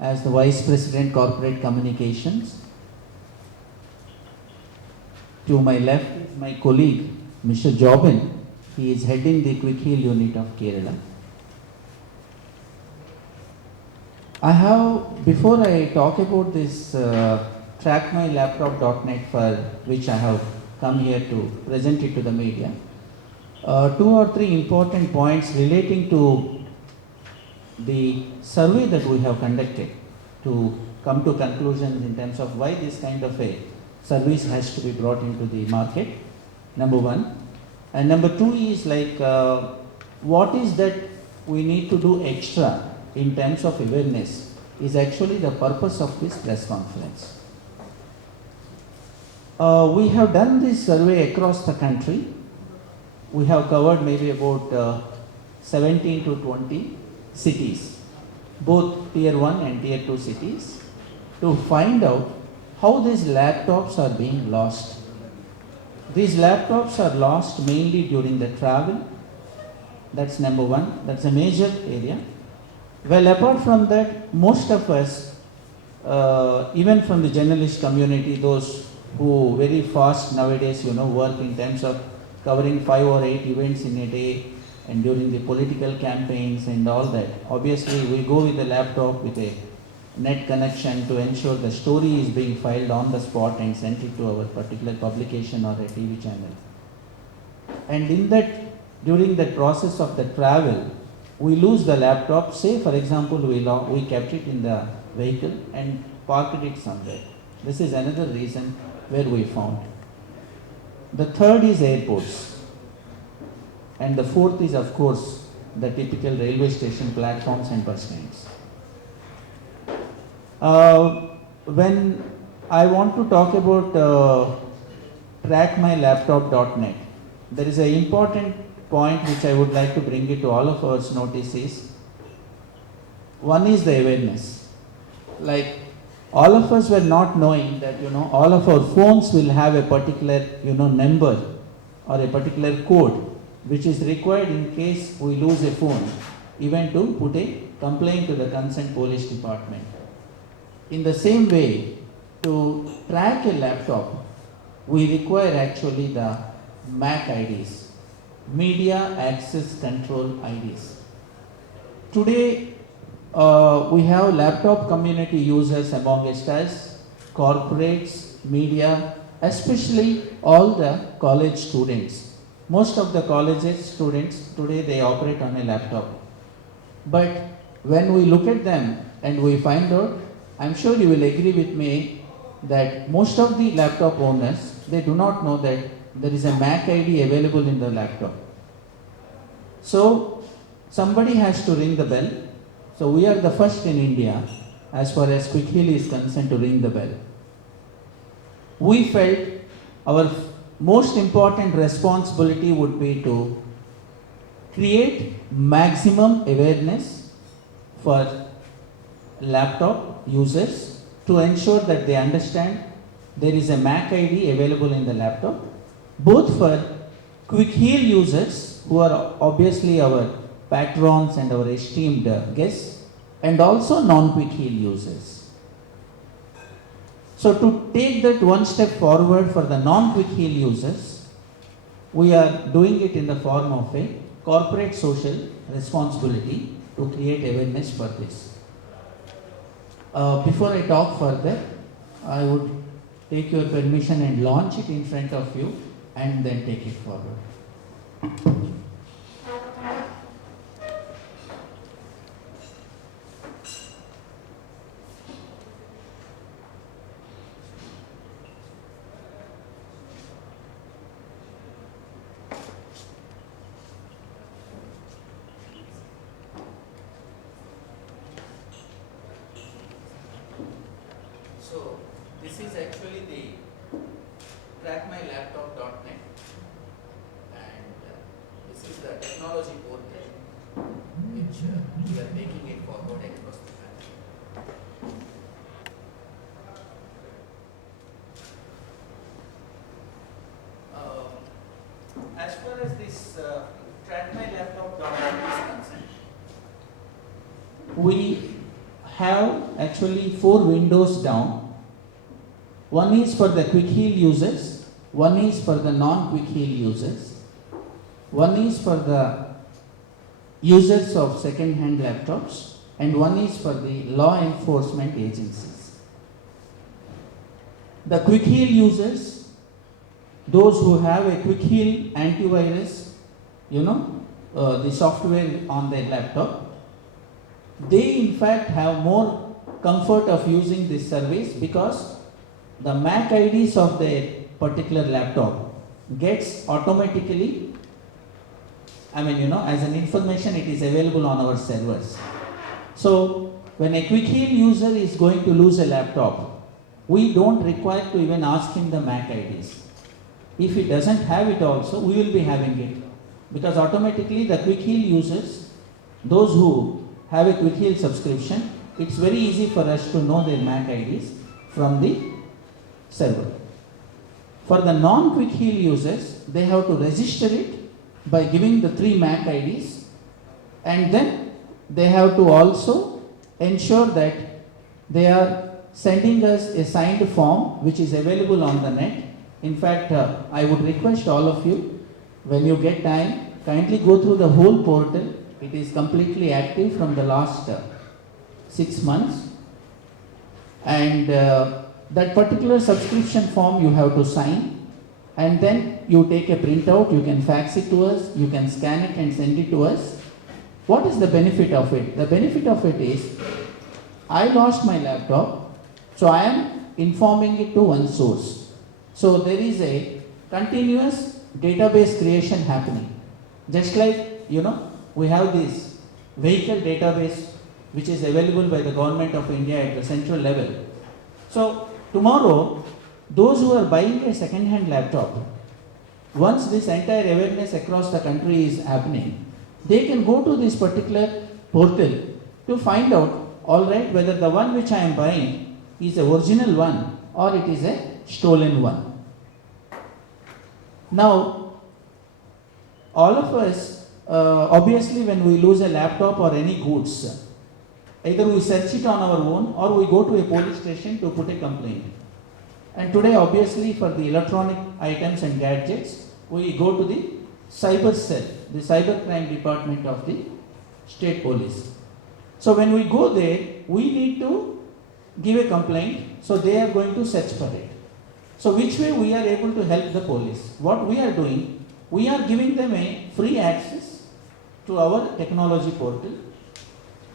as the Vice President Corporate Communications. To my left is my colleague, Mr. Jobin. He is heading the Quick Heal unit of Kerala. Before I talk about this trackmylaptop.net, for which I have come here to present it to the media, 2 or 3 important points relating to the survey that we have conducted to come to conclusions in terms of why this kind of a service has to be brought into the market, number 1. And number 2 is what is that we need to do extra in terms of awareness is actually the purpose of this press conference. We have done this survey across the country. We have covered maybe about 17 to 20 cities, both tier 1 and tier 2 cities, to find out how these laptops are being lost. These laptops are lost mainly during the travel. That's number 1. That's a major area. Well, apart from that, most of us, even from the journalist community, those who very fast nowadays, work in terms of covering 5 or 8 events in a day, and during the political campaigns and all that, obviously we go with a laptop with a net connection to ensure the story is being filed on the spot and sent it to our particular publication or a TV channel. And in that, during the process of the travel, we lose the laptop. Say, for example, we kept it in the vehicle and parked it somewhere. This is another reason where we found. The third is airports. And the fourth is, of course, the typical railway station platforms and bus stands. When I want to talk about trackmylaptop.net, there is an important point which I would like to bring it to all of us notice is, one is the awareness. Like all of us were not knowing that, all of our phones will have a particular, number or a particular code which is required in case we lose a phone, even to put a complaint to the concerned police department. In the same way, to track a laptop, we require actually the MAC IDs, Media Access Control IDs. Today, we have laptop community users amongst us, corporates, media, especially all the college students. Most of the college students today, they operate on a laptop. But when we look at them and we find out, I'm sure you will agree with me that most of the laptop owners, they do not know that there is a MAC ID available in the laptop. So somebody has to ring the bell. So we are the first in India, as far as Quick Heal is concerned, to ring the bell. We felt our most important responsibility would be to create maximum awareness for laptop users to ensure that they understand there is a MAC ID available in the laptop, both for Quick Heal users who are obviously our patrons and our esteemed guests, and also non-Quick Heal users. So to take that one step forward for the non-Quick Heal users, we are doing it in the form of a corporate social responsibility to create awareness for this. Before I talk further, I would take your permission and launch it in front of you and then take it forward. So this is actually the trackmylaptop.net, and this is the technology portal which we are taking it forward across the country. As far as this trackmylaptop.net is concerned, we have actually 4 windows down. One is for the quick heal users, one is for the non-quick heal users, one is for the users of second-hand laptops, and one is for the law enforcement agencies. The quick heal users, those who have a quick heal antivirus, the software on their laptop, they in fact have more comfort of using this service because the MAC IDs of their particular laptop gets automatically, as an information it is available on our servers. So when a quick heal user is going to lose a laptop, we don't require to even ask him the MAC IDs. If he doesn't have it also, we will be having it. Because automatically the quick heal users, those who have a quick heal subscription, it's very easy for us to know their MAC IDs from the server. For the non-quick heal users, they have to register it by giving the 3 MAC IDs, and then they have to also ensure that they are sending us a signed form which is available on the net. In fact, I would request all of you, when you get time, kindly go through the whole portal. It is completely active from the last 6 months, and that particular subscription form you have to sign, and then you take a printout, you can fax it to us, you can scan it and send it to us. What is the benefit of it? The benefit of it is, I lost my laptop, so I am informing it to one source. So there is a continuous database creation happening. Just like, we have this vehicle database which is available by the government of India at the central level. So tomorrow, those who are buying a second-hand laptop, once this entire awareness across the country is happening, they can go to this particular portal to find out, alright, whether the one which I am buying is a original one or it is a stolen one. Now, all of us, obviously when we lose a laptop or any goods, either we search it on our own or we go to a police station to put a complaint. And today, obviously, for the electronic items and gadgets, we go to the cyber cell, the cyber crime department of the state police. So when we go there, we need to give a complaint, so they are going to search for it. So which way we are able to help the police? What we are doing, we are giving them a free access to our technology portal.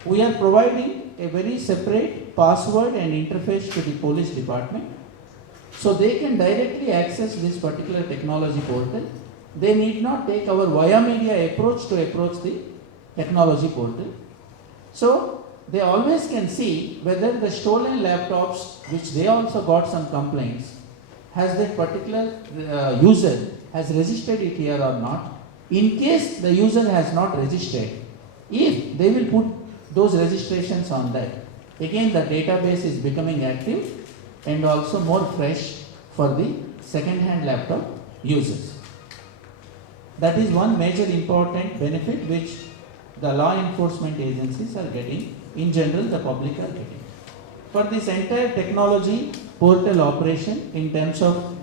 We are providing a very separate password and interface to the police department, so they can directly access this particular technology portal. They need not take our via media approach to approach the technology portal. So they always can see whether the stolen laptops, which they also got some complaints, has that particular user has registered it here or not. In case the user has not registered, if they will put those registrations on that, again the database is becoming active and also more fresh for the second-hand laptop users. That is one major important benefit which the law enforcement agencies are getting, in general the public are getting. For this entire technology portal operation, in terms of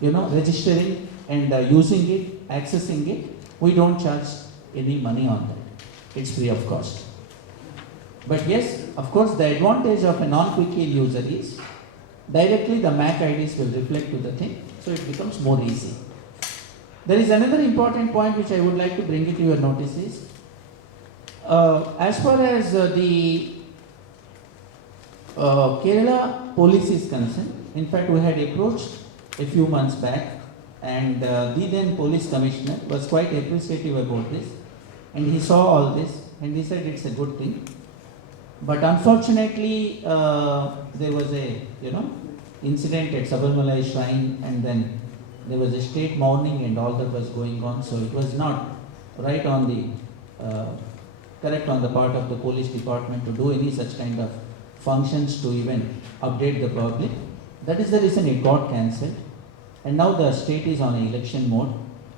registering and using it, accessing it, we don't charge any money on that. It's free of cost. But yes, of course, the advantage of a non-quick heal user is directly the MAC IDs will reflect to the thing, so it becomes more easy. There is another important point which I would like to bring it to your notice is, as far as the Kerala police is concerned, in fact we had approached a few months back, and the then police commissioner was quite appreciative about this, and he saw all this and he said it's a good thing. But unfortunately, there was a incident at Sabarmala Shrine, and then there was a state mourning and all that was going on. So it was not right on the correct on the part of the police department to do any such kind of functions to even update the public. That is the reason it got cancelled. And now the state is on an election mode.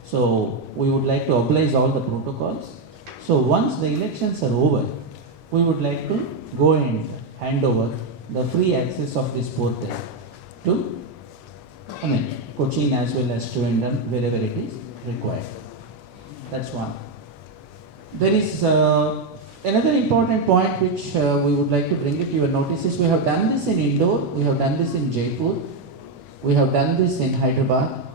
So we would like to oblige all the protocols. So once the elections are over, we would like to go and hand over the free access of this portal to, Cochin as well as Trivandrum, wherever it is required. That's one. There is another important point which we would like to bring it to your notice is we have done this in Indore, we have done this in Jaipur, we have done this in Hyderabad,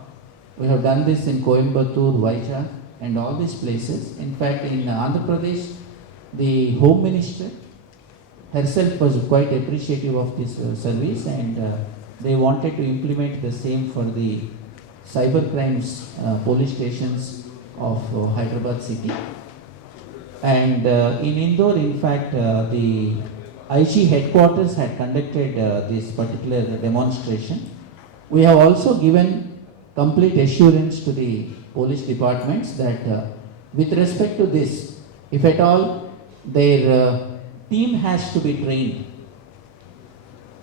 we have done this in Coimbatore, Vizag, and all these places. In fact, in Andhra Pradesh, the Home Minister herself was quite appreciative of this service, and they wanted to implement the same for the cyber crimes police stations of Hyderabad city. And in Indore, in fact, the IG headquarters had conducted this particular demonstration. We have also given complete assurance to the police departments that with respect to this, if at all their team has to be trained,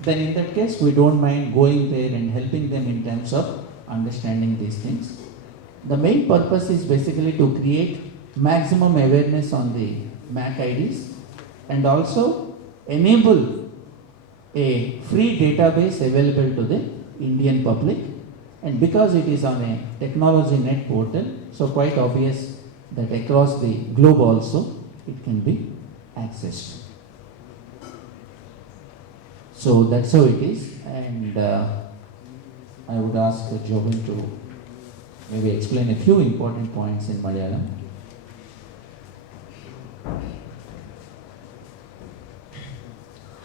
then in that case we don't mind going there and helping them in terms of understanding these things. The main purpose is basically to create maximum awareness on the MAC IDs and also enable a free database available to the Indian public, and because it is on a technology net portal, so quite obvious that across the globe also it can be accessed. So that's how it is, and I would ask Jobin to maybe explain a few important points in Malayalam.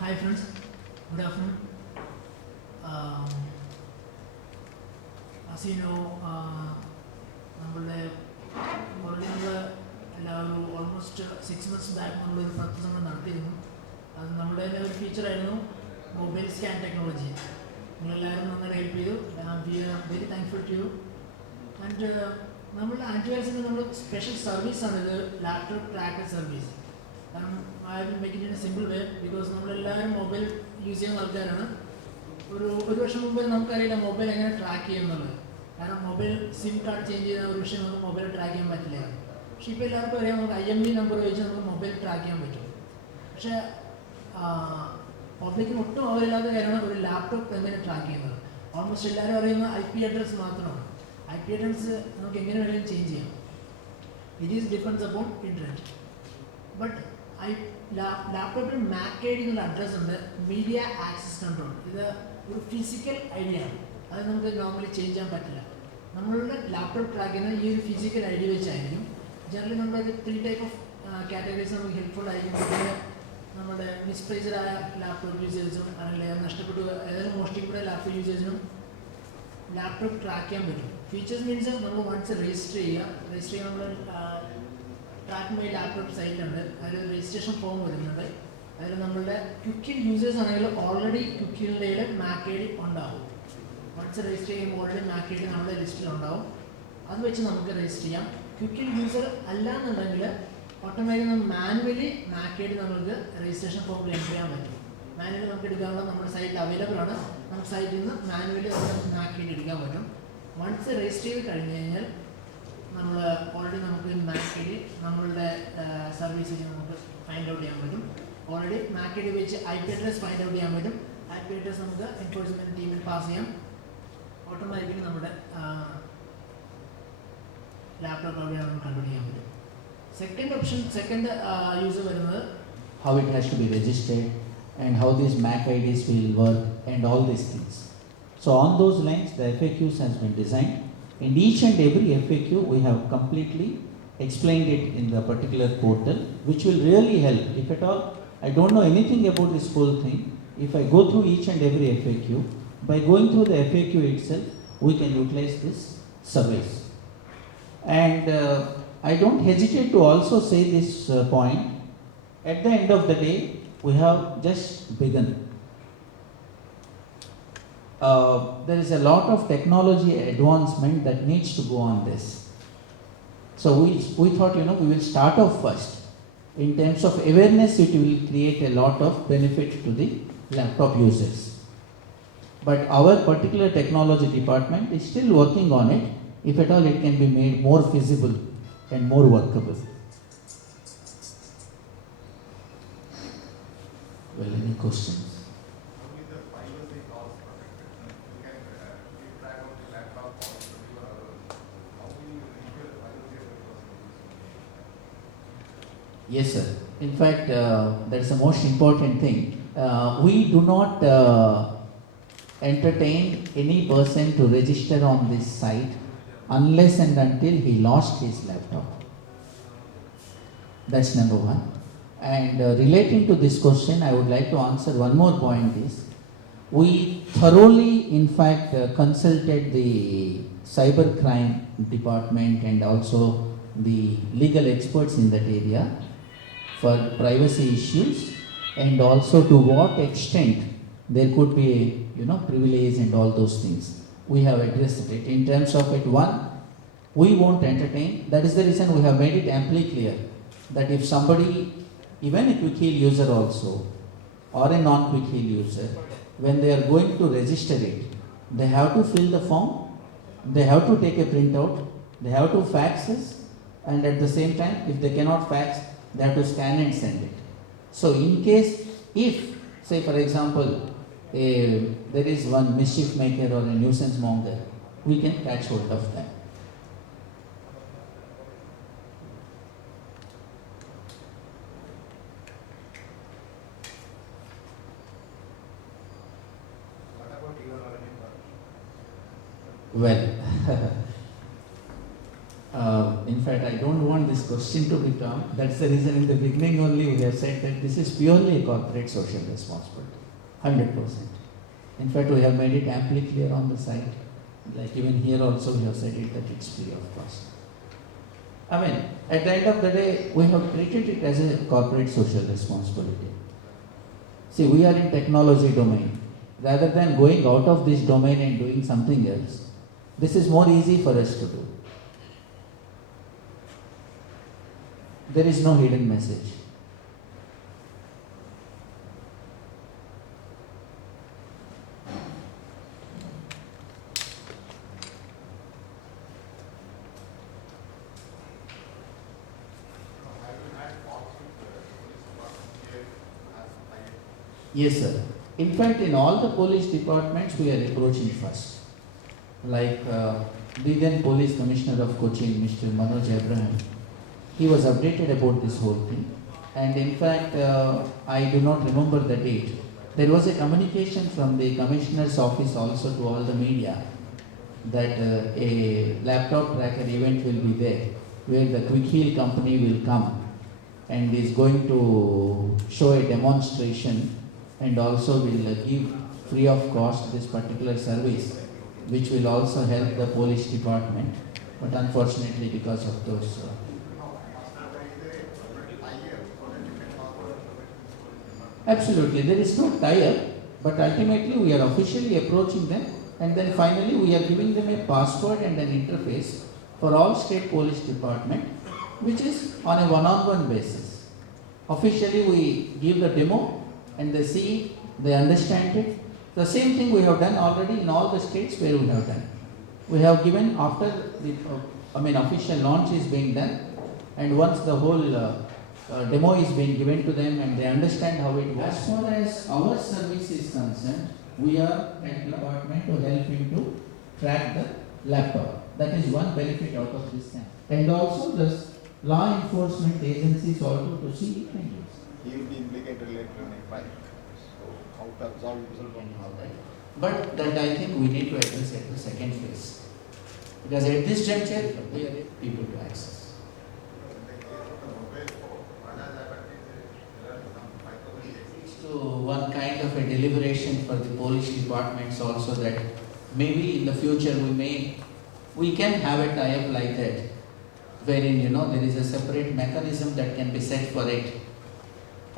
Hi friends, good afternoon. As you know, almost 6 months back, we have a feature mobile scan technology. We are very thankful to you. And antivirus special service on the laptop tracker service. I will make it in a simple way because we have mobile using ഒരു വർഷം മുമ്പ് നമുക്കറിയില്ല mobile എങ്ങനെ track ചെയ്യുന്നുള്ളത്. കാരണം mobile SIM card change ചെയ്യുന്ന ഒരു വിഷയം നമുക്ക് മൊബൈൽ ട്രാക്ക് ചെയ്യാൻ പറ്റില്ല. പക്ഷേ ഇപ്പോൾ എല്ലാവർക്കും അറിയാം നമുക്ക് IMV നമ്പർ വെച്ച് നമുക്ക് മൊബൈൽ ട്രാക്ക് ചെയ്യാൻ പറ്റും. പക്ഷേ പബ്ലിക്കിന് ഒട്ടും അവരില്ലാത്ത കാര്യമാണ് ഒരു ലാപ്ടോപ്പ് എങ്ങനെ ട്രാക്ക് ചെയ്യുന്നത്. ഓൾമോസ്റ്റ് എല്ലാവരും അറിയുന്ന IP അഡ്രസ് മാത്രമാണ്. IP അഡ്രസ് നമുക്ക് എങ്ങനെ വേണമെങ്കിലും ചേഞ്ച് ചെയ്യാം. It is depends upon internet. But ലാപ്ടോപ്പിൽ MAC ID എന്നുള്ള അഡ്രസ് ഉണ്ട്, മീഡിയ ആക്സസ് കൺട്രോൾ. ഇത് ഒരു ഫിസിക്കൽ ഐഡിയ ആണ്, അത് നമുക്ക് നോർമലി ചേഞ്ച് ചെയ്യാൻ പറ്റില്ല. നമ്മളുടെ ലാപ്ടോപ്പ് ട്രാക്ക് ചെയ്യുന്നത് ഈ ഒരു ഫിസിക്കൽ ID വെച്ചായിരിക്കും. ജനറലി നമ്മുടെ 3 ടൈപ്പ് ഓഫ് കാറ്റഗറീസ് നമുക്ക് ഹെൽപ്ഫുൾ ആയിരിക്കും. നമ്മുടെ മിസ്പ്ലേസ്ഡ് ആയ ലാപ്ടോപ്പ് യൂസേഴ്സും അല്ലെങ്കിൽ നഷ്ടപ്പെട്ടു ഏതായാലും മോഷ്ടിക്കപ്പെട്ട ലാപ്ടോപ്പ് യൂസേഴ്സിനും ലാപ്ടോപ്പ് ട്രാക്ക് ചെയ്യാൻ പറ്റും. ഫീച്ചേഴ്സ് മീൻസ് നമ്മൾ വൺസ് രജിസ്റ്റർ ചെയ്യുക നമ്മൾ ട്രാക്ക് മൈ ലാപ്ടോപ്പ് സൈറ്റിലുണ്ട്. അതിൽ രജിസ്ട്രേഷൻ ഫോം വരുന്നുണ്ട്. അതിൽ നമ്മളുടെ ക്വിക്കിൽ യൂസേഴ്സ് ആണെങ്കിൽ ഓൾറെഡി ക്വിക്കിൻ്റെ MAC ID ഉണ്ടാവും. വൺസ് രജിസ്റ്റർ ചെയ്യുമ്പോൾ ഓൾറെഡി MAC ID നമ്മുടെ ലിസ്റ്റിലുണ്ടാവും. അത് വെച്ച് നമുക്ക് രജിസ്റ്റർ ചെയ്യാം. ക്വിക്കിൽ യൂസർ അല്ല എന്നുണ്ടെങ്കിൽ ഓട്ടോമാറ്റിക് നമുക്ക് മാനുവലി MAC ID നമുക്ക് രജിസ്ട്രേഷൻ ഫോമിൽ എൻ്റർ ചെയ്യാൻ പറ്റും. മാനുവലി നമുക്ക് എടുക്കാനുള്ള നമ്മുടെ സൈറ്റിൽ അവൈലബിൾ ആണ്. നമുക്ക് സൈറ്റിൽ നിന്ന് മാനുവലി നമുക്ക് MAC ID എടുക്കാൻ പറ്റും. വൺസ് രജിസ്റ്റർ ചെയ്ത് കഴിഞ്ഞ് കഴിഞ്ഞാൽ നമ്മൾ ഓൾറെഡി നമുക്ക് MAC ID നമ്മളുടെ സർവീസ് നമുക്ക് ഫൈൻഡ് ഔട്ട് ചെയ്യാൻ പറ്റും. ഓൾറെഡി MAC ID വെച്ച് IP അഡ്രസ് ഫൈൻഡ് ഔട്ട് ചെയ്യാൻ പറ്റും. IP അഡ്രസ് നമുക്ക് എൻഫോഴ്സ്മെൻറ്റ് ടീമിൽ പാസ് ചെയ്യാം. ഓട്ടോമാറ്റിക്കലി നമ്മുടെ ലാപ്ടോപ്പ് അവിടെ നമുക്ക് കൺട്രോൾ ചെയ്യാൻ പറ്റും. സെക്കൻഡ് യൂസ് വരുന്നത് how it has to be registered and how these MAC IDs will work and all these things. So on those lines, the FAQs has been designed. In each and every FAQ, we have completely explained it in the particular portal, which will really help. If at all I don't know anything about this whole thing, if I go through each and every FAQ, by going through the FAQ itself, we can utilize this service. And I don't hesitate to also say this point. At the end of the day, we have just begun. There is a lot of technology advancement that needs to go on this. So we thought, we will start off first. In terms of awareness, it will create a lot of benefit to the laptop users. But our particular technology department is still working on it. If at all, it can be made more feasible and more workable. Well, questions. How is the privacy laws protected? You can keep track of the laptop or computer or others. How will you ensure the privacy of the person? Yes, sir. In fact, that's the most important thing. We do not entertain any person to register on this site unless and until he lost his laptop. That's number one. And relating to this question, I would like to answer one more point is, we thoroughly, in fact, consulted the cybercrime department and also the legal experts in that area for privacy issues, and also to what extent there could be, privilege and all those things. We have addressed it. In terms of it, one, we won't entertain. That is the reason we have made it amply clear that if somebody, even a quick heal user also, or a non-quick heal user, when they are going to register it, they have to fill the form, they have to take a printout, they have to fax this, and at the same time, if they cannot fax, they have to scan and send it. So in case, if, say for example, there is one mischief maker or a nuisance monger, we can catch hold of them. What about your learning Well, in fact, I don't want this question to become, that's the reason in the beginning only we have said that this is purely a corporate social responsibility, 100%. In fact, we have made it amply clear on the site. Like even here also we have said it that it's free of cost. I mean, at the end of the day, we have treated it as a corporate social responsibility. See, we are in technology domain. Rather than going out of this domain and doing something else, this is more easy for us to do. There is no hidden message. Yes, sir. In fact, in all the police departments, we are approaching first. Like the then police commissioner of Cochin, Mr. Manoj Abraham, he was updated about this whole thing. And in fact, I do not remember the date. There was a communication from the commissioner's office also to all the media that a laptop tracker event will be there, where the Quick Heal company will come and is going to show a demonstration and also will give free of cost this particular service, which will also help the police department. But unfortunately, because of those absolutely, there is no tie-up, but ultimately we are officially approaching them, and then finally we are giving them a password and an interface for all state police department, which is on a one-on-one basis. Officially we give the demo and they see it, they understand it. The same thing we have done already in all the states where we have done. We have given after the official launch is being done, and once the whole demo is being given to them and they understand how it works. As far as our service is concerned, we are at the department to help him to track the laptop. That is one benefit out of this thing. And also the law enforcement agencies also to see it and use it. He will be implicated later in a crime. So how to absolve himself from And all that. But that I think we need to address at the second phase. Because at this juncture, we are people to access. So one kind of a deliberation for the police departments also, that maybe in the future we can have a tie-up like that, wherein there is a separate mechanism that can be set for it,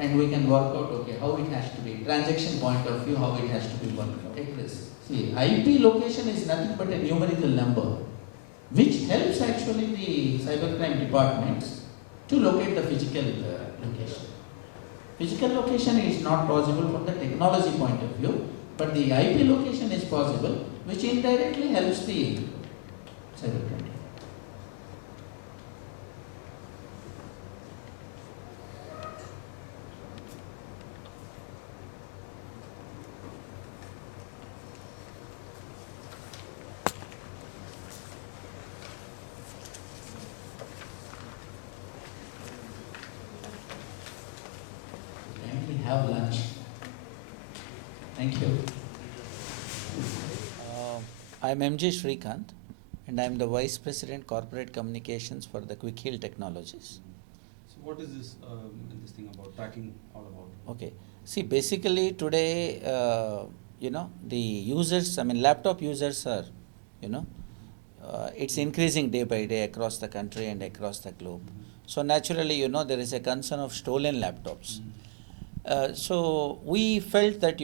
and we can work out how it has to be, transaction point of view, how it has to be worked out. Take this. See, IP location is nothing but a numerical number, which helps actually the cybercrime departments to locate the physical location. Physical location is not possible from the technology point of view, but the IP location is possible, which indirectly helps the cybercrime. Thank you. I'm MJ Shrikant, and I'm the Vice President Corporate Communications for the Quick Heal Technologies. So what is this thing about tracking all about? Okay. See, basically today, the users, laptop users are, it's increasing day by day across the country and across the globe. So naturally, there is a concern of stolen laptops. So we felt that,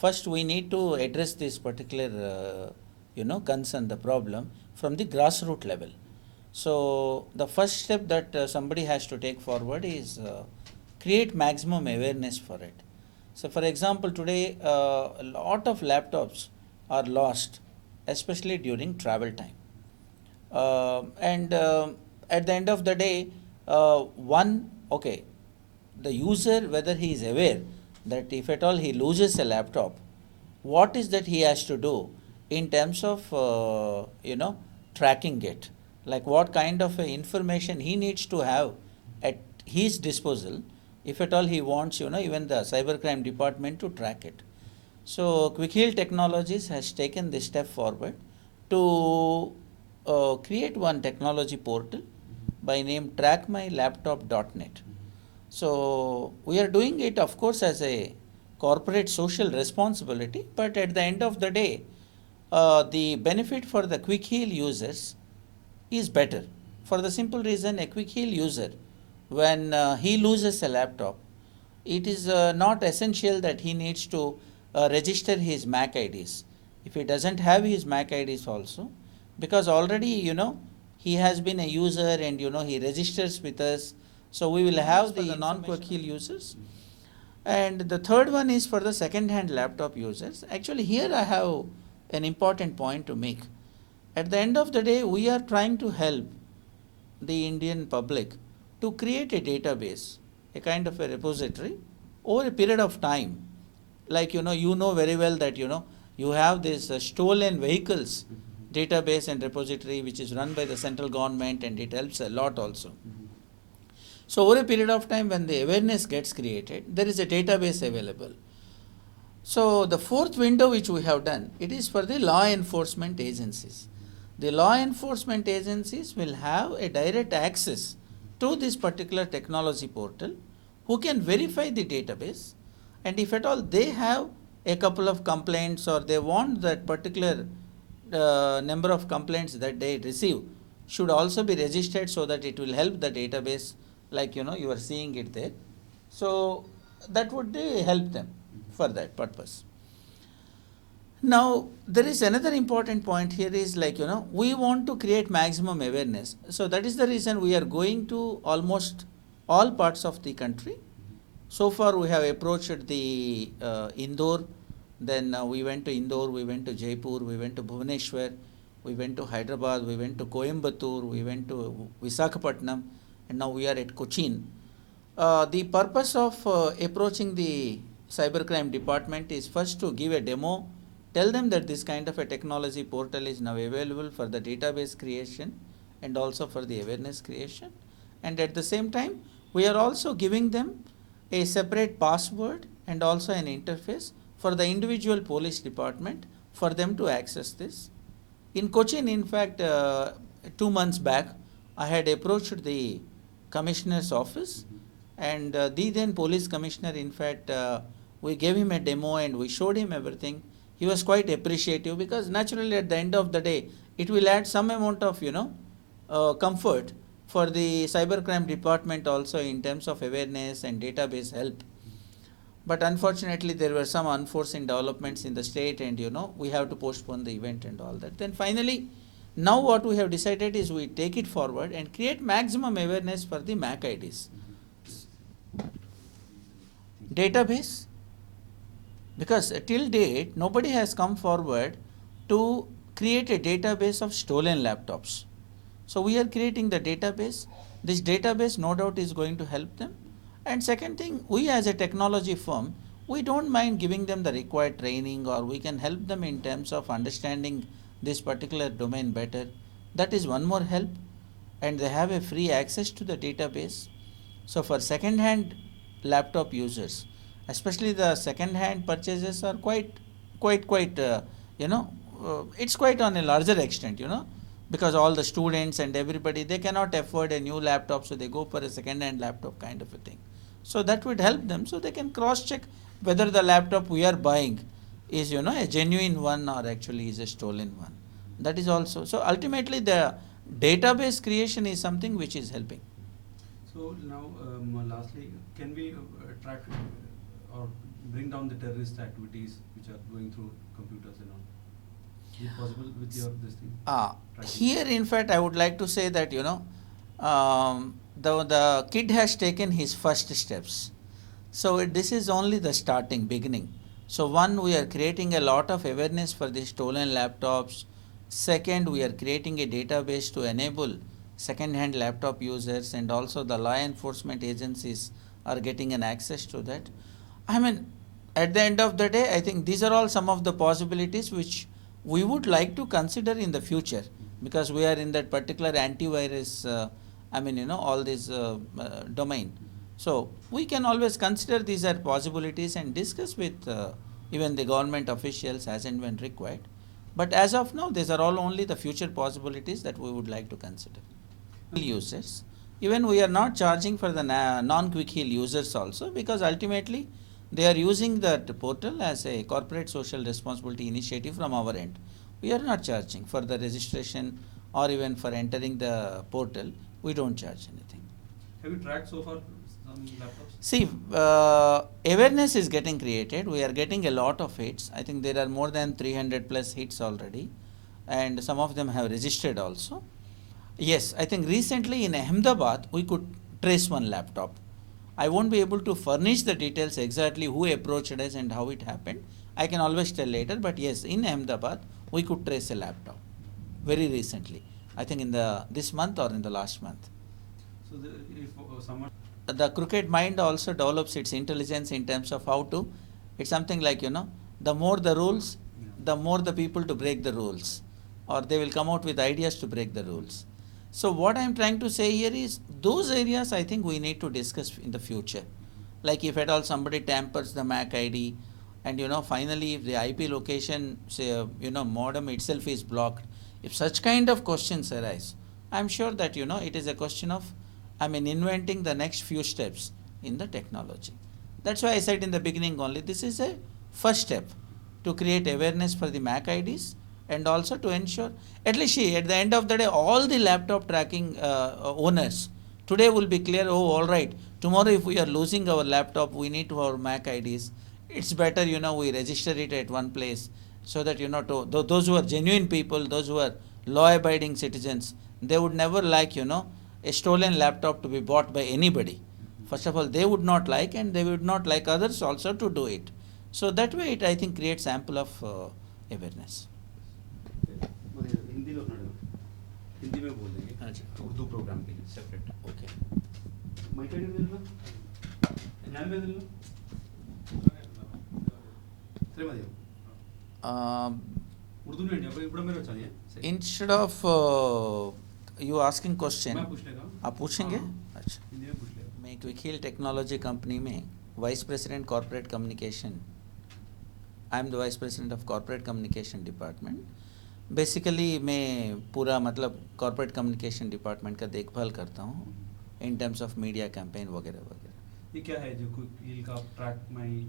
first we need to address this particular, concern, the problem from the grassroots level. So the first step that somebody has to take forward is create maximum awareness for it. So for example, today a lot of laptops are lost, especially during travel time. And at the end of the day, the user, whether he is aware that if at all he loses a laptop, what is that he has to do in terms of tracking it, like what kind of information he needs to have at his disposal if at all he wants even the cybercrime department to track it. So Quick Heal Technologies has taken this step forward to create one technology portal by name trackmylaptop.net. So we are doing it, of course, as a corporate social responsibility, but at the end of the day, the benefit for the Quick Heal users is better. For the simple reason, a Quick Heal user, when he loses a laptop, it is not essential that he needs to register his MAC IDs. If he doesn't have his MAC IDs also, because already, he has been a user and, he registers with us. So we will have the non-Quick Heal users. And the third one is for the second-hand laptop users. Actually, here I have an important point to make. At the end of the day, we are trying to help the Indian public to create a database, a kind of a repository over a period of time. Like, you know very well that, you have this stolen vehicles database and repository which is run by the central government, and it helps a lot also. So over a period of time, when the awareness gets created, there is a database available. So the fourth window which we have done, it is for the law enforcement agencies. The law enforcement agencies will have a direct access to this particular technology portal, who can verify the database, and if at all they have a couple of complaints or they want that particular number of complaints that they receive should also be registered, so that it will help the database, like you are seeing it there. So that would help them for that purpose. Now there is another important point here is we want to create maximum awareness. So that is the reason we are going to almost all parts of the country. So far we have approached the Indore, then we went to Indore, we went to Jaipur, we went to Bhubaneswar, we went to Hyderabad, we went to Coimbatore, we went to Visakhapatnam, and now we are at Cochin. The purpose of approaching the cybercrime department is first to give a demo, tell them that this kind of a technology portal is now available for the database creation and also for the awareness creation. And at the same time, we are also giving them a separate password and also an interface for the individual police department for them to access this. In Cochin, in fact, 2 months back, I had approached the commissioner's office, and the then police commissioner, in fact, we gave him a demo and we showed him everything. He was quite appreciative, because naturally at the end of the day, it will add some amount of, comfort for the cybercrime department also in terms of awareness and database help. But unfortunately, there were some unforeseen developments in the state, and we have to postpone the event and all that. Then finally, now what we have decided is we take it forward and create maximum awareness for the MAC IDs. Database, because till date, nobody has come forward to create a database of stolen laptops. So we are creating the database. This database no doubt is going to help them. And second thing, we as a technology firm, we don't mind giving them the required training, or we can help them in terms of understanding this particular domain better. That is one more help. And they have a free access to the database. So for second-hand laptop users, especially the second hand purchases are quite it's quite on a larger extent, because all the students and everybody, they cannot afford a new laptop, so they go for a second hand laptop kind of a thing. So that would help them, so they can cross check whether the laptop we are buying is a genuine one or actually is a stolen one. That is also, so ultimately the database creation is something which is helping. So now, lastly, can we track or bring down the terrorist activities which are going through computers and all? Is it possible with your this thing? Tracking? Here, in fact, I would like to say that the kid has taken his first steps. So this is only the starting, beginning. So one, we are creating a lot of awareness for the stolen laptops. Second, we are creating a database to enable second-hand laptop users, and also the law enforcement agencies are getting an access to that. I mean, at the end of the day, I think these are all some of the possibilities which we would like to consider in the future, because we are in that particular antivirus, all this domain. So we can always consider these are possibilities and discuss with even the government officials as and when required. But as of now, these are all only the future possibilities that we would like to consider. Users, even we are not charging for the non-quick heal users also, because ultimately they are using that portal as a corporate social responsibility initiative from our end. We are not charging for the registration or even for entering the portal. We don't charge anything. Have you tracked so far some laptops? See, awareness is getting created. We are getting a lot of hits. I think there are more than 300 plus hits already, and some of them have registered also. Yes, I think recently in Ahmedabad we could trace one laptop. I won't be able to furnish the details exactly who approached us and how it happened. I can always tell later, but yes, in Ahmedabad we could trace a laptop very recently. I think in this month or in the last month. So if someone The crooked mind also develops its intelligence in terms of how to, it's something like, the more the rules, the more the people to break the rules, or they will come out with ideas to break the rules. So what I am trying to say here is, those areas I think we need to discuss in the future. Like if at all somebody tampers the MAC ID, and finally if the IP location, say, modem itself is blocked, if such kind of questions arise, I am sure that it is a question of inventing the next few steps in the technology. That's why I said in the beginning only, this is a first step to create awareness for the MAC IDs, and also to ensure, at least at the end of the day, all the laptop tracking owners today will be clear, oh, all right, tomorrow if we are losing our laptop, we need to have our MAC IDs. It's better, we register it at one place, so that, those who are genuine people, those who are law-abiding citizens, they would never like, a stolen laptop to be bought by anybody. First of all, they would not like, and they would not like others also to do it. So that way it, I think, creates ample of awareness. Hindi में अपना हिंदी में बोल देंगे Urdu programme के लिए separate. Okay. Mic ID दे लो ध्यान में दे लो तेरे में उर्दू में इंडिया पर मेरे चाहिए. Instead of you asking question, मैं पूछ लेगा. आप पूछेंगे? अच्छा. हिंदी में पूछ लेगा. मैं क्विक हील टेक्नोलॉजी कंपनी में vice president corporate communication, I am the vice president of corporate communication department. Basically मैं पूरा कॉर्पोरेट कम्युनिकेशन डिपार्टमेंट का देखभाल करता हूँ in terms of media campaign वगैरह वगैरह. ये क्या है जो क्विक का ट्रैक माई?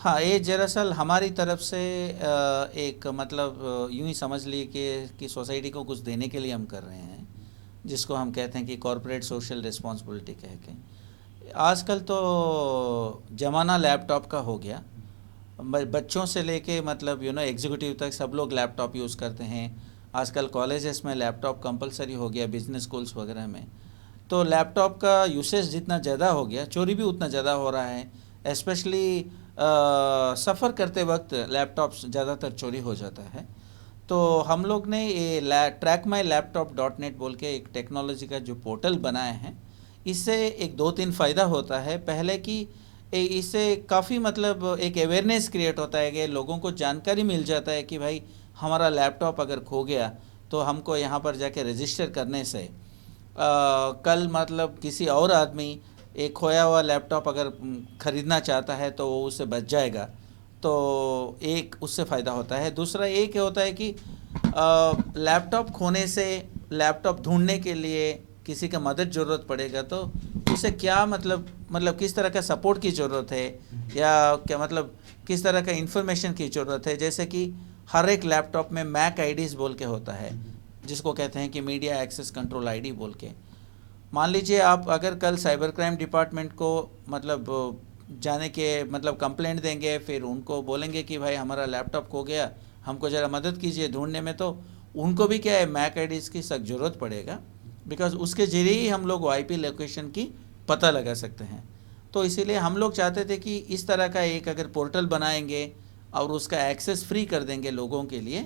हाँ, ये दरअसल हमारी तरफ से एक यूँ ही समझ लिए कि सोसाइटी को कुछ देने के लिए हम कर रहे हैं, जिसको हम कहते हैं कि कॉर्पोरेट सोशल रिस्पॉन्सिबिलिटी कह के. आजकल तो ज़माना लैपटॉप का हो गया. बच्चों से लेके एग्जीक्यूटिव तक सब लोग लैपटॉप यूज़ करते हैं. आजकल कॉलेजेस में लैपटॉप कंपलसरी हो गया, बिजनेस स्कूल्स वगैरह में. तो लैपटॉप का यूसेज जितना ज़्यादा हो गया, चोरी भी उतना ज़्यादा हो रहा है. स्पेशली सफ़र करते वक्त लैपटॉप्स ज़्यादातर चोरी हो जाता है. तो हम लोग ने ये trackmylaptop.net बोल के एक टेक्नोलॉजी का जो पोर्टल बनाए हैं, इससे एक 2-3 फ़ायदा होता है. पहले कि इससे काफ़ी एक अवेयरनेस क्रिएट होता है कि लोगों को जानकारी मिल जाता है कि भाई हमारा लैपटॉप अगर खो गया तो हमको यहाँ पर जाके रजिस्टर करने से कल किसी और आदमी एक खोया हुआ लैपटॉप अगर खरीदना चाहता है तो वो उससे बच जाएगा, तो एक उससे फ़ायदा होता है। दूसरा एक होता है कि लैपटॉप खोने से लैपटॉप ढूंढने के लिए किसी का मदद ज़रूरत पड़ेगा तो उसे क्या मतलब किस तरह का सपोर्ट की ज़रूरत है, या क्या मतलब किस तरह का इन्फॉर्मेशन की ज़रूरत है। जैसे कि हर एक लैपटॉप में मैक आईडीज़ बोल के होता है, जिसको कहते हैं कि मीडिया एक्सेस कंट्रोल आईडी बोल के। मान लीजिए आप अगर कल साइबर क्राइम डिपार्टमेंट को जाने के कंप्लेंट देंगे, फिर उनको बोलेंगे कि भाई हमारा लैपटॉप खो गया, हमको ज़रा मदद कीजिए ढूंढने में, तो उनको भी क्या है मैक आईडीज़ की सख्त ज़रूरत पड़ेगा, बिकॉज उसके जरिए ही हम लोग आईपी लोकेशन की पता लगा सकते हैं। तो इसीलिए हम लोग चाहते थे कि इस तरह का एक अगर पोर्टल बनाएंगे और उसका एक्सेस फ्री कर देंगे लोगों के लिए,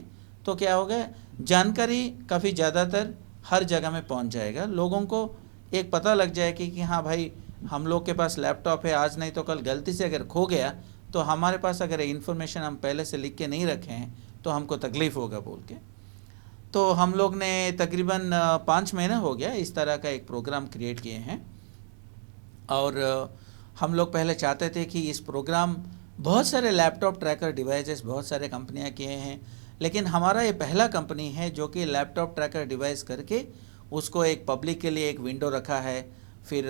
तो क्या होगा, जानकारी काफ़ी ज़्यादातर हर जगह में पहुंच जाएगा। लोगों को एक पता लग जाएगा कि हाँ भाई हम लोग के पास लैपटॉप है, आज नहीं तो कल गलती से अगर खो गया तो हमारे पास अगर इन्फॉर्मेशन हम पहले से लिख के नहीं रखे हैं तो हमको तकलीफ़ होगा बोल के। तो हम लोग ने तकरीबन 5 महीना हो गया इस तरह का एक प्रोग्राम क्रिएट किए हैं। और हम लोग पहले चाहते थे कि इस प्रोग्राम बहुत सारे लैपटॉप ट्रैकर डिवाइसेस बहुत सारे कंपनियां किए हैं, लेकिन हमारा ये पहला कंपनी है जो कि लैपटॉप ट्रैकर डिवाइस करके उसको एक पब्लिक के लिए एक विंडो रखा है। फिर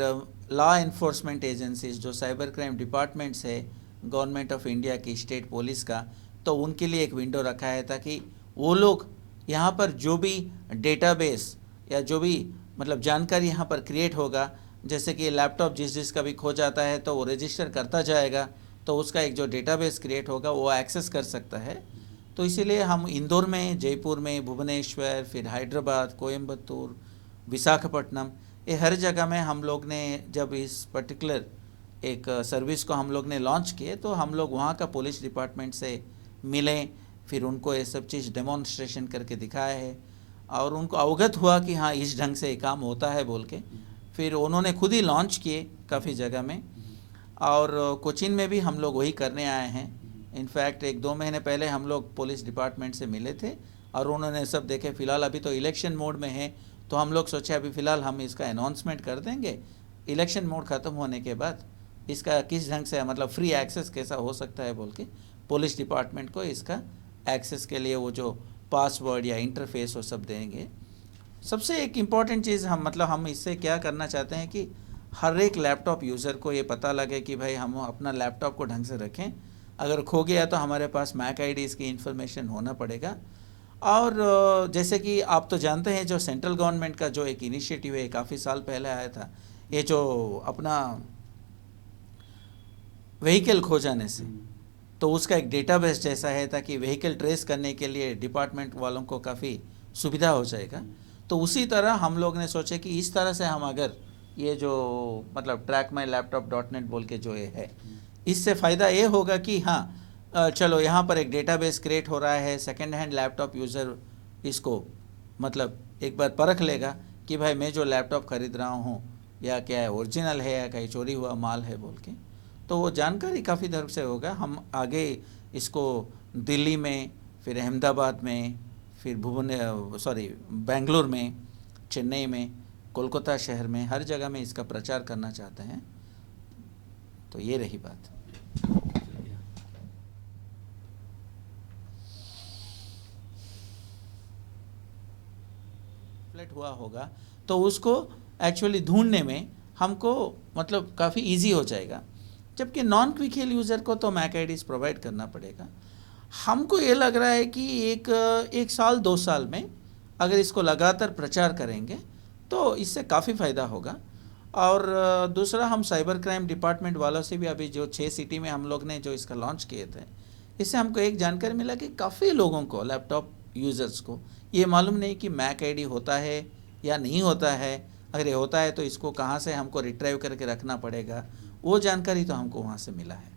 लॉ इन्फोर्समेंट एजेंसीज जो साइबर क्राइम डिपार्टमेंट्स है गवर्नमेंट ऑफ इंडिया की, स्टेट पुलिस का, तो उनके लिए एक विंडो रखा है ताकि वो लोग यहाँ पर जो भी डेटाबेस या जो भी जानकारी यहाँ पर क्रिएट होगा, जैसे कि लैपटॉप जिसका भी खो जाता है तो वो रजिस्टर करता जाएगा, तो उसका एक जो डेटाबेस क्रिएट होगा वो एक्सेस कर सकता है। तो इसीलिए हम इंदौर में, जयपुर में, भुवनेश्वर, फिर हैदराबाद, कोयम्बतूर, विशाखापट्टनम, ये हर जगह में हम लोग ने जब इस पर्टिकुलर एक सर्विस को हम लोग ने लॉन्च किए तो हम लोग वहाँ का पुलिस डिपार्टमेंट से मिले, फिर उनको ये सब चीज़ डेमोन्स्ट्रेशन करके दिखाया है और उनको अवगत हुआ कि हाँ इस ढंग से ये काम होता है बोल के। फिर उन्होंने खुद ही लॉन्च किए काफ़ी जगह में, और कोचीन में भी हम लोग वही करने आए हैं। इनफैक्ट 1-2 महीने पहले हम लोग पुलिस डिपार्टमेंट से मिले थे और उन्होंने सब देखे। फ़िलहाल अभी तो इलेक्शन मोड में है, तो हम लोग सोचे अभी फ़िलहाल हम इसका अनाउंसमेंट कर देंगे, इलेक्शन मोड ख़त्म होने के बाद इसका किस ढंग से फ्री एक्सेस कैसा हो सकता है बोल के पुलिस डिपार्टमेंट को इसका एक्सेस के लिए वो जो पासवर्ड या इंटरफेस वो सब देंगे। सबसे एक इम्पॉर्टेंट चीज़ हम इससे क्या करना चाहते हैं कि हर एक लैपटॉप यूज़र को ये पता लगे कि भाई हम अपना लैपटॉप को ढंग से रखें, अगर खो गया तो हमारे पास मैक आईडीज़ की इन्फॉर्मेशन होना पड़ेगा। और जैसे कि आप तो जानते हैं जो सेंट्रल गवर्नमेंट का जो एक इनिशिएटिव है काफ़ी साल पहले आया था, ये जो अपना व्हीकल खो जाने से, तो उसका एक डेटाबेस जैसा है ताकि व्हीकल ट्रेस करने के लिए डिपार्टमेंट वालों को काफ़ी सुविधा हो जाएगा। तो उसी तरह हम लोग ने सोचे कि इस तरह से हम अगर ये जो trackmylaptop.net बोल के जो ये है, इससे फ़ायदा ये होगा कि हाँ चलो यहाँ पर एक डेटाबेस क्रिएट हो रहा है, सेकेंड हैंड लैपटॉप यूज़र इसको एक बार परख लेगा कि भाई मैं जो लैपटॉप ख़रीद रहा हूँ या क्या है ओरिजिनल है या कहीं चोरी हुआ माल है बोल के, तो वो जानकारी काफ़ी तरफ से होगा। हम आगे इसको दिल्ली में, फिर अहमदाबाद में, फिर बेंगलुर में, चेन्नई में, कोलकाता शहर में, हर जगह में इसका प्रचार करना चाहते हैं। तो ये रही बात। फ्लैट हुआ होगा तो उसको एक्चुअली ढूंढने में हमको काफ़ी इजी हो जाएगा, जबकि नॉन क्विक हिल यूज़र को तो मैक आईडीज़ प्रोवाइड करना पड़ेगा। हमको ये लग रहा है कि एक साल 2 साल में अगर इसको लगातार प्रचार करेंगे तो इससे काफ़ी फ़ायदा होगा। और दूसरा, हम साइबर क्राइम डिपार्टमेंट वालों से भी अभी जो 6 सिटी में हम लोग ने जो इसका लॉन्च किए थे, इससे हमको एक जानकारी मिला कि काफ़ी लोगों को, लैपटॉप यूज़र्स को ये मालूम नहीं कि मैक आईडी होता है या नहीं होता है। अगर ये होता है तो इसको कहाँ से हमको रिट्राइव करके रखना पड़ेगा, वो जानकारी तो हमको वहाँ से मिला है।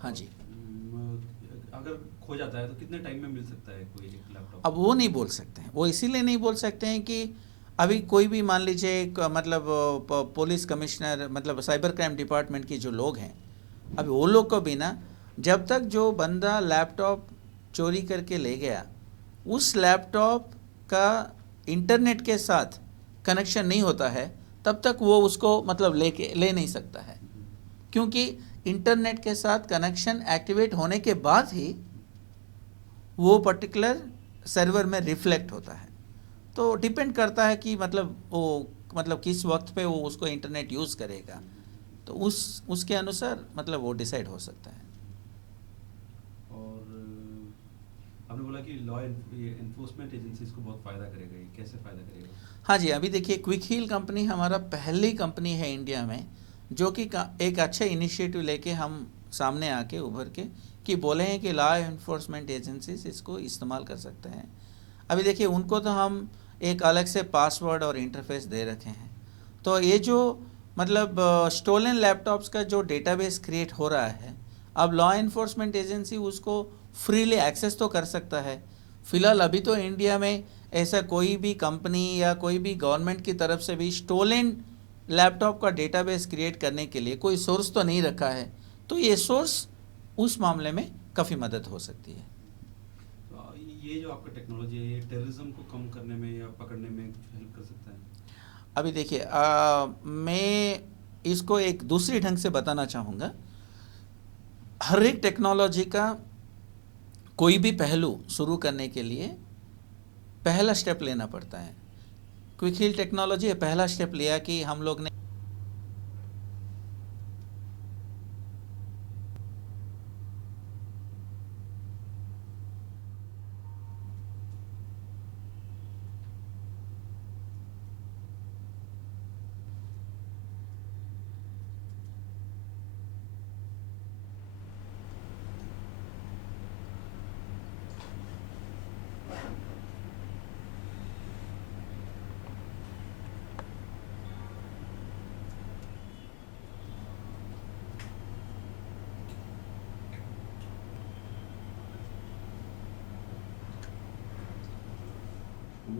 हाँ जी। अगर खो जाता है तो कितने टाइम में मिल सकता है कोई एक लैपटॉप? अब वो नहीं बोल सकते हैं, वो इसीलिए नहीं बोल सकते हैं कि अभी कोई भी मान लीजिए एक police commissioner cyber crime department की जो लोग हैं, अभी वो लोग को भी ना, जब तक जो बंदा लैपटॉप चोरी करके ले गया उस लैपटॉप का इंटरनेट के साथ कनेक्शन नहीं होता है, तब तक वो उसको मतलब ले नहीं सकता है, क्योंकि इंटरनेट के साथ कनेक्शन एक्टिवेट होने के बाद ही वो पर्टिकुलर सर्वर में रिफ्लेक्ट होता है। तो डिपेंड करता है कि मतलब वो मतलब किस वक्त पे वो उसको इंटरनेट यूज़ करेगा, तो उसके अनुसार मतलब वो डिसाइड हो सकता है। और आपने बोला कि लॉ एनफोर्समेंट एजेंसीज को बहुत फ़ायदा करेगा, ये कैसे फ़ायदा करेगा? हाँ जी, अभी देखिए क्विक हील कंपनी हमारा पहली कंपनी है इंडिया में जो कि एक अच्छे इनिशिएटिव लेके हम सामने आके उभर के कि बोले हैं कि लॉ एनफोर्समेंट एजेंसीज इसको इस्तेमाल कर सकते हैं। अभी देखिए उनको तो हम एक अलग से पासवर्ड और इंटरफेस दे रखे हैं, तो ये जो मतलब स्टोलन लैपटॉप्स का जो डेटाबेस क्रिएट हो रहा है, अब लॉ एनफोर्समेंट एजेंसी उसको फ्रीली एक्सेस तो कर सकता है। फिलहाल अभी तो इंडिया में ऐसा कोई भी कंपनी या कोई भी गवर्नमेंट की तरफ से भी स्टोलन लैपटॉप का डेटाबेस क्रिएट करने के लिए कोई सोर्स तो नहीं रखा है, तो ये सोर्स उस मामले में काफ़ी मदद हो सकती है। तो ये जो आपका टेक्नोलॉजी है, ये टेररिज्म को कम करने में या पकड़ने में कुछ हेल्प कर सकता है? अभी देखिए मैं इसको एक दूसरी ढंग से बताना चाहूँगा। हर एक टेक्नोलॉजी का कोई भी पहलू शुरू करने के लिए पहला स्टेप लेना पड़ता है। क्विक हील टेक्नोलॉजी पहला स्टेप लिया कि हम लोग ने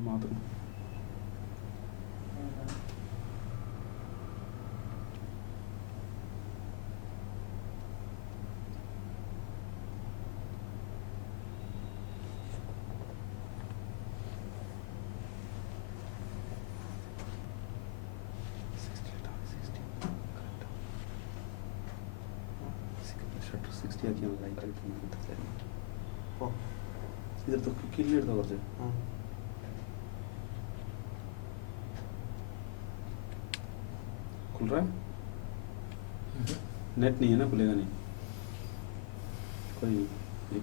మాత్రం इधर तो क्लियर था करते खुल रहा है, नेट नहीं है ना, खुलेगा नहीं, कोई नहीं।